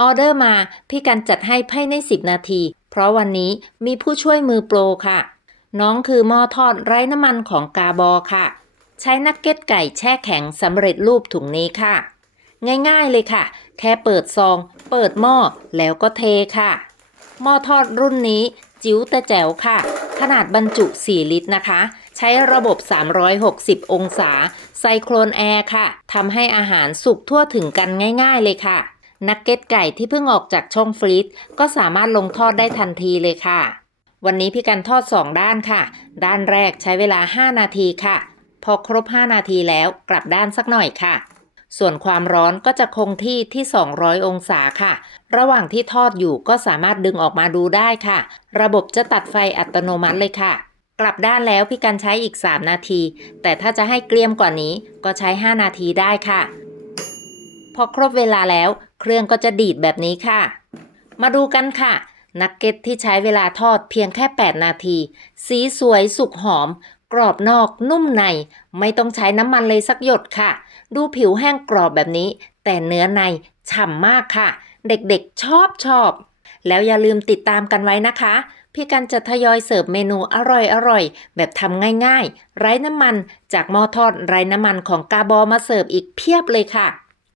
ออเดอร์มา พี่กันจัดให้ภายใน 10 นาที เพราะวันนี้มีผู้ช่วยมือโปรค่ะ น้องคือหม้อทอดไร้น้ำมันของกาบอค่ะ ใช้นักเก็ตไก่แช่แข็งสำเร็จรูปถุงนี้ค่ะ ง่ายๆเลยค่ะ แค่เปิดซอง เปิดหม้อแล้วก็เทค่ะ หม้อทอดรุ่นนี้จิ๋วแต่แจ๋วค่ะ ขนาดบรรจุ 4 ลิตรนะคะ ใช้ระบบ 360 องศา ไซโครนแอร์ค่ะทำให้อาหารสุกทั่วถึงกันง่าย ๆ เลยค่ะ นักเก็ตไก่ที่เพิ่งออกจากช่องฟรีซก็สามารถลงทอดได้ทันทีเลยค่ะ วันนี้พี่กันทอด 2 ด้านค่ะ ด้านแรกใช้เวลา 5 นาทีค่ะ พอครบ 5 นาทีแล้วกลับด้านสักหน่อยค่ะ ส่วนความร้อนก็จะคงที่ที่ 200 องศาค่ะ ระหว่างที่ทอดอยู่ก็สามารถดึงออกมาดูได้ค่ะ ระบบจะตัดไฟอัตโนมัติเลยค่ะกลับด้านแล้วพี่กันใช้อีก 3 นาที แต่ถ้าจะให้เกรียมกว่านี้ก็ใช้ 5 นาทีได้ค่ะ พอครบเวลาแล้วเครื่องก็จะดีดแบบนี้ค่ะ มาดูกันค่ะ นักเก็ตที่ใช้เวลาทอดเพียงแค่ 8 นาที สีสวยสุกหอม กรอบนอกนุ่มใน ไม่ต้องใช้น้ำมันเลยสักหยดค่ะ ดูผิวแห้งกรอบแบบนี้ แต่เนื้อในฉ่ำมากค่ะ เด็กๆชอบชอบ แล้วอย่าลืมติดตามกันไว้นะคะพี่กันจะทยอยเสิร์ฟเมนูอร่อยๆ แบบทำง่ายๆ ไร้น้ำมันจากหม้อทอดไร้น้ำมันของกาบอมาเสิร์ฟอีกเพียบเลยค่ะ